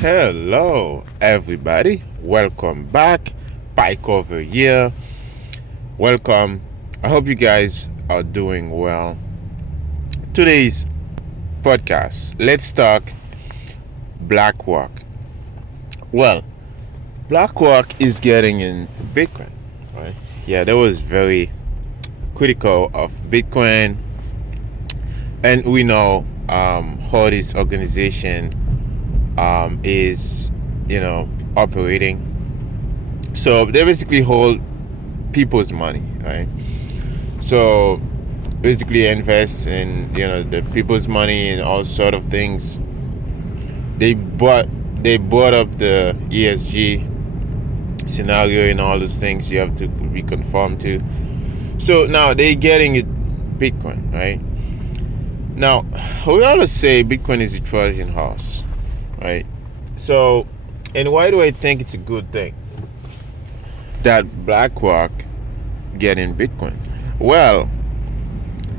Hello, everybody. Welcome back. Pike over here. Welcome. I hope you guys are doing well. Today's podcast, let's talk BlackRock. Well, BlackRock is getting in Bitcoin, right? Yeah, that was very critical of Bitcoin, and we know how this organization is operating. So they basically hold people's money, right? So basically invest in the people's money and all sort of things. They brought up the ESG scenario and all those things you have to be conformed to. So now they're getting it Bitcoin, right? Now we always say Bitcoin is a Trojan horse, right? So, and why do I think it's a good thing that BlackRock get in Bitcoin? Well,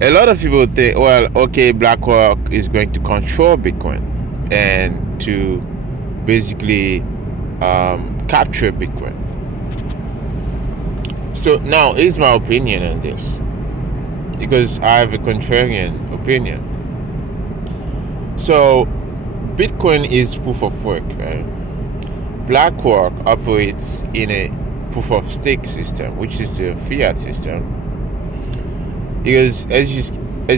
a lot of people think, well, okay, BlackRock is going to control Bitcoin and to basically capture Bitcoin. So now, here's my opinion on this, because I have a contrarian opinion. So, Bitcoin is proof of work, right? BlackRock operates in a proof of stake system, which is the fiat system. Because as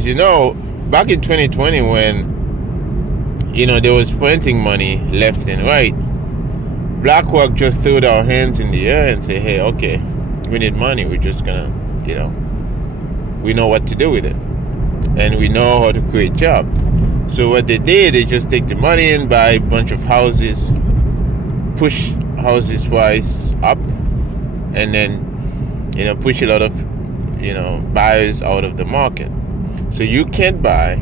you know, back in 2020, when there was printing money left and right, BlackRock just threw their hands in the air and say, "Hey, okay, we need money. We're just gonna, we know what to do with it, and we know how to create jobs." So what they did, they just take the money and buy a bunch of houses, push houses price up, and then push a lot of buyers out of the market. So you can't buy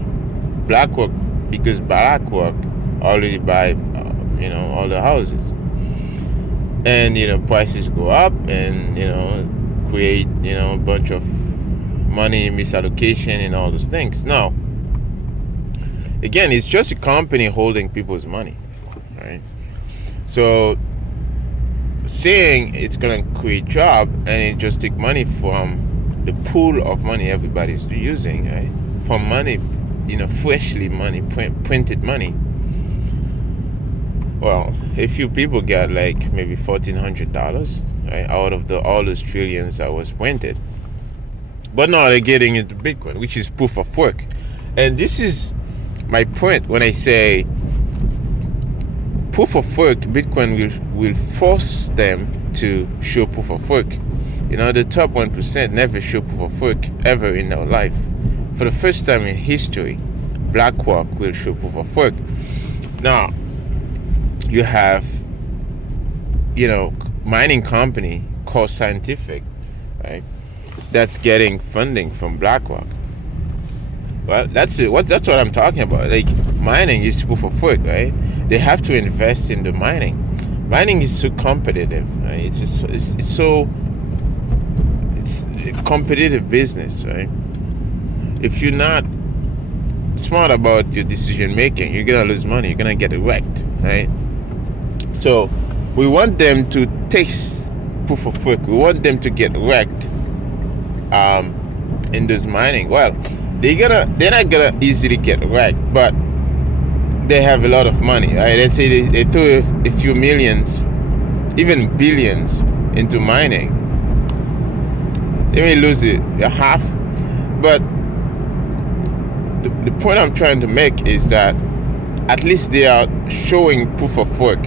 BlackRock because BlackRock already buy all the houses, and prices go up and create a bunch of money misallocation and all those things. Now, again, it's just a company holding people's money, right? So saying it's gonna create job and it just take money from the pool of money everybody's using, right? From money, freshly money, printed money. Well, a few people got like maybe $1,400, right, out of all those trillions that was printed. But now they're getting into Bitcoin, which is proof of work. And this is my point when I say proof of work. Bitcoin will force them to show proof of work. The top 1% never show proof of work ever in their life. For the first time in history, BlackRock will show proof of work. Now, you have, mining company called Scientific, right? That's getting funding from BlackRock. Well, that's it. That's what I'm talking about. Like, mining is proof of work, right? They have to invest in the mining. Mining is so competitive, right? It's a competitive business, right? If you're not smart about your decision making, you're gonna lose money. You're gonna get wrecked, right? So we want them to taste proof of work. We want them to get wrecked in this mining. Well, they're not gonna easily get wrecked, but they have a lot of money, right? Let's say they throw a few millions, even billions into mining. They may lose a half, but the point I'm trying to make is that at least they are showing proof of work.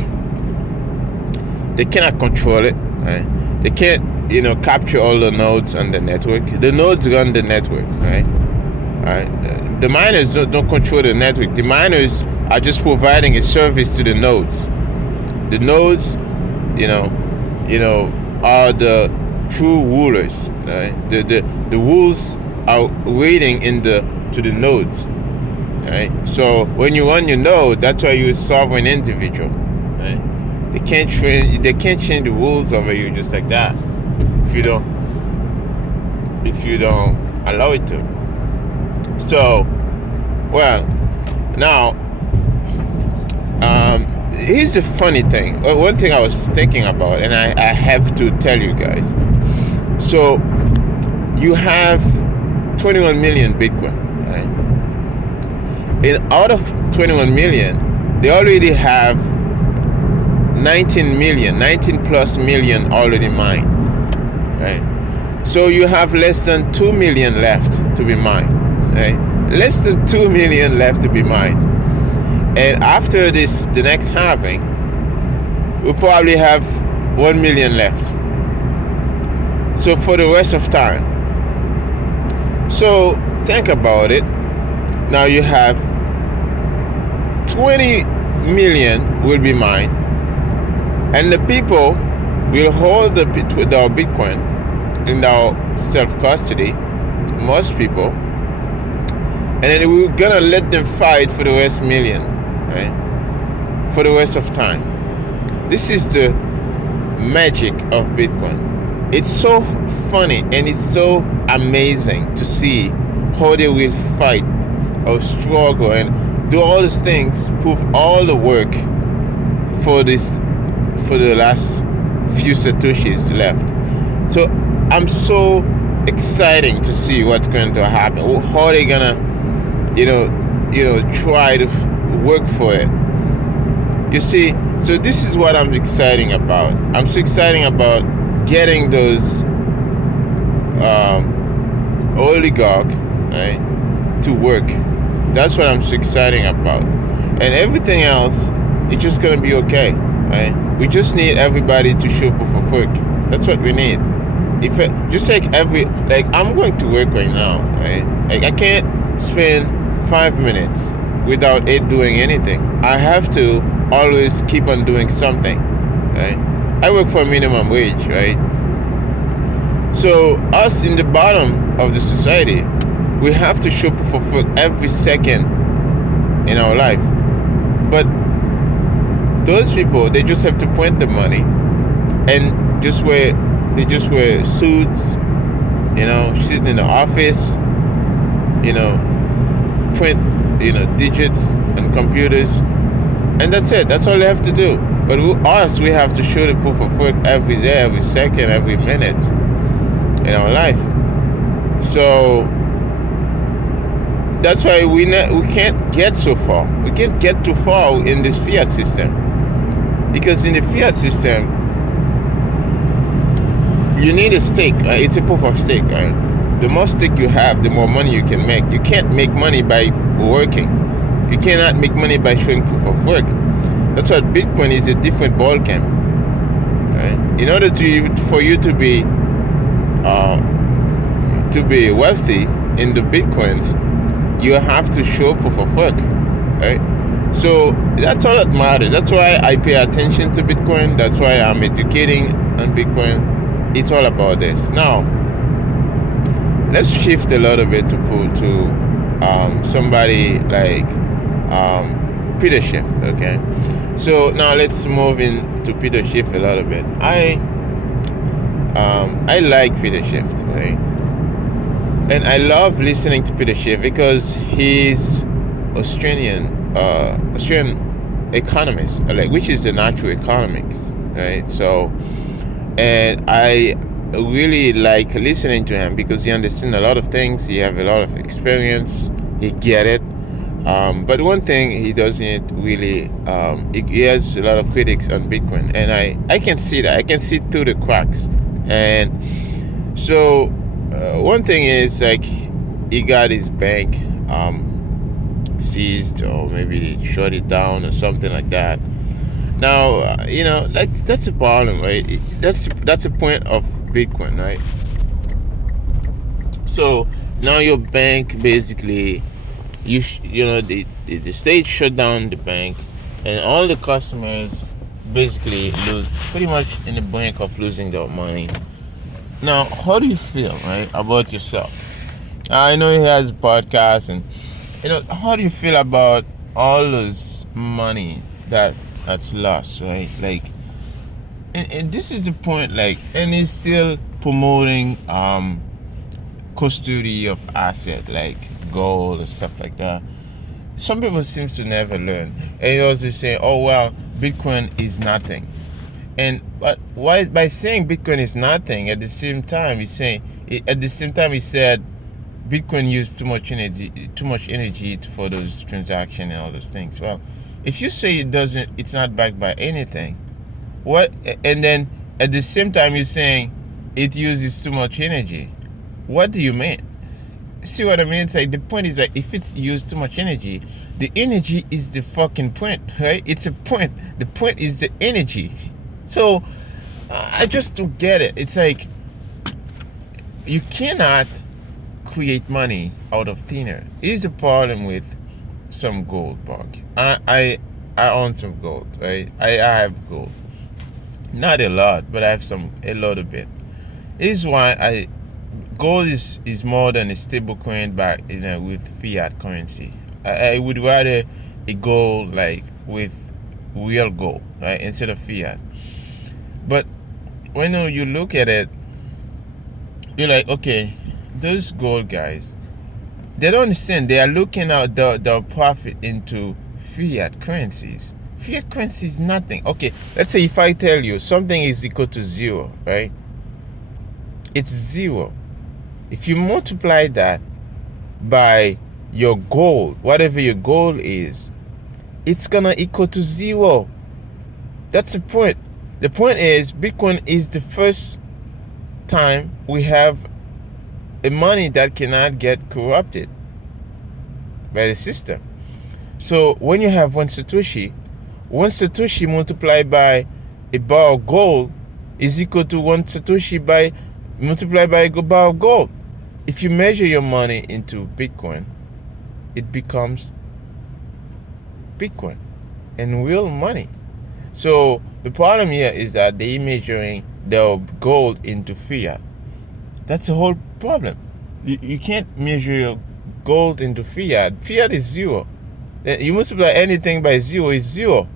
They cannot control it, right? They can't, capture all the nodes on the network. The nodes run the network, right? Right. The miners don't control the network. The miners are just providing a service to the nodes. The nodes, are the true rulers. Right? The rules are waiting to the nodes. Right. So when you run your node, that's why you're a sovereign individual. Right. They can't change the rules over you just like that if you don't allow it to. So, well, now here's the funny thing. One thing I was thinking about, and I have to tell you guys. So you have 21 million Bitcoin, right? And out of 21 million, they already have 19 plus million already mined, right? So you have less than 2 million left to be mined, right? Less than 2 million left to be mined. And after this, the next halving, we'll probably have 1 million left. So for the rest of time. So think about it. Now you have 20 million will be mined, and the people will hold our Bitcoin in our self-custody, most people, and then we're gonna let them fight for the rest million, right? For the rest of time. This is the magic of Bitcoin. It's so funny and it's so amazing to see how they will fight or struggle and do all these things, prove all the work for the last few Satoshis left. So I'm so excited to see what's going to happen. How they gonna, try to work for it. You see, so this is what I'm excited about. I'm so excited about getting those oligarch, right, to work. That's what I'm so excited about. And everything else, it's just gonna be okay, right? We just need everybody to show proof of work. That's what we need. I'm going to work right now, right? Like I can't spend 5 minutes without it doing anything. I have to always keep on doing something, right? I work for minimum wage, right? So us in the bottom of the society, we have to show proof of work every second in our life. But those people, they just have to print the money and they just wear suits, sitting in the office, print, digits on computers, and that's it. That's all they have to do. But we have to show the proof of work every day, every second, every minute in our life. So that's why we can't get so far. We can't get too far in this fiat system, because in the fiat system, you need a stake. Right? It's a proof of stake. Right? The more stake you have, the more money you can make. You can't make money by working. You cannot make money by showing proof of work. That's why Bitcoin is a different ballgame. Right? In order for you to be wealthy in the Bitcoins, you have to show proof of work, right? So that's all that matters. That's why I pay attention to Bitcoin. That's why I'm educating on Bitcoin. It's all about this. Now, let's shift a little bit to somebody like Peter Schiff, okay? So now let's move into Peter Schiff a little bit. I like Peter Schiff, right? And I love listening to Peter Schiff because he's Australian economist, which is the natural economics, right? So, and I really like listening to him because he understands a lot of things. He have a lot of experience. He get it. But one thing he doesn't really, he has a lot of critics on Bitcoin, and I can see that. I can see through the cracks. And so one thing is, like, he got his bank seized, or maybe they shut it down or something like that. Now, that's a problem, right? That's a point of Bitcoin, right? So now your bank basically, the state shut down the bank, and all the customers basically lose, pretty much in the brink of losing their money. Now, how do you feel, right, about yourself? I know he has podcasts, and how do you feel about all this money that's lost, right? Like, and this is the point, like, and he's still promoting custody of asset like gold and stuff like that. Some people seem to never learn, and he also say, oh well, Bitcoin is nothing. And but why, by saying Bitcoin is nothing, at the same time he said Bitcoin used too much energy for those transactions and all those things. Well, if you say it's not backed by anything, what? And then at the same time you're saying it uses too much energy. What do you mean? See what I mean? It's like, the point is that if it used too much energy, the energy is the fucking point, right? It's a point. The point is the energy. So I just don't get it. It's like, you cannot create money out of thin air. Here's the problem with some gold, bug. I own some gold, right? I have gold, not a lot, but I have a little bit. This is why gold is more than a stable coin, but with fiat currency. I would rather a gold like with real gold, right, instead of fiat. But when you look at it, you're like, okay, those gold guys, they don't understand. They are looking out the profit into fiat currencies. Fiat currency is nothing. Okay, let's say if I tell you something is equal to 0, right? It's 0. If you multiply that by your goal, whatever your goal is, it's gonna equal to 0. That's the point. The point is, Bitcoin is the first time we have a money that cannot get corrupted by the system. So when you have one Satoshi multiplied by a bar of gold is equal to one Satoshi multiplied by a bar of gold. If you measure your money into Bitcoin, it becomes Bitcoin and real money. So the problem here is that they're measuring the gold into fiat. That's the whole problem. You can't measure your gold into fiat. Fiat is 0. You multiply anything by 0 is 0.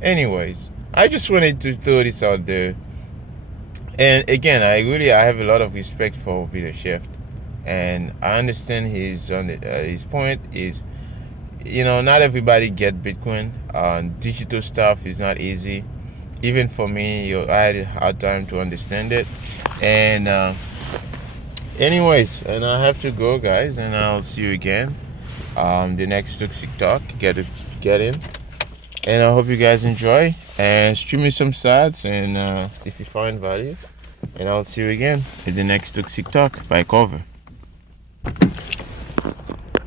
Anyways, I just wanted to throw this out there. And again, I have a lot of respect for Peter Schiff, and I understand his point is, not everybody get Bitcoin. Digital stuff is not easy. Even for me, I had a hard time to understand it. And anyways, and I have to go, guys, and I'll see you again. The next Toxic Talk, get in. And I hope you guys enjoy, and stream me some sats, and if you find value, and I'll see you again in the next Toxic Talk by cover.